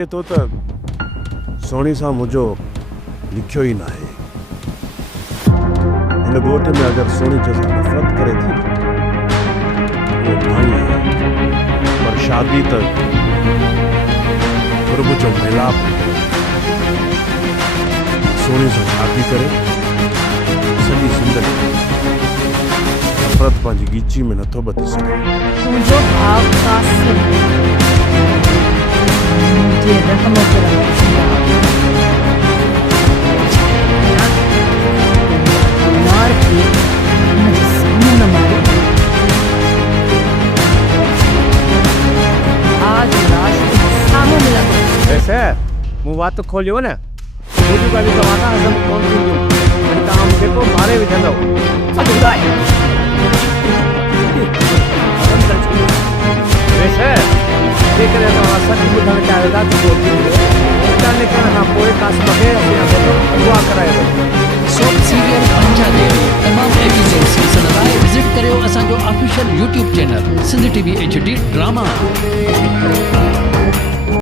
तो सोनी सा मुझो लिखियो ही ना है। इन गोट में अगर सोनी जैसा नफरत करे थी वो भाई है, पर शादी तक प्रभु जो मिलाप सोनी से शादी करे सॼी जिंदगी नफरत पंहिंजी गीची में नथो बती सके। तुझो भाव कासिम मुझे रहम मार के मुझे सामने न मारे। आज लाश सामने मिला वैसे मुँह बात तो खोलियो ना मुझे कभी कमाना हजम कौन थी काम मुझे को मारे भी चलो वैसे देख रहे तो सच बुझाने क्या होगा तो बोलती है जाने का ना कोई कास मगे अपना बोलो दुआ कराए सोप सीरियल पंजादेवी तमाम एपिसोड्स ॾिसण लाइ विज़िट करियो असांजो official YouTube channel Sindh TV HD drama.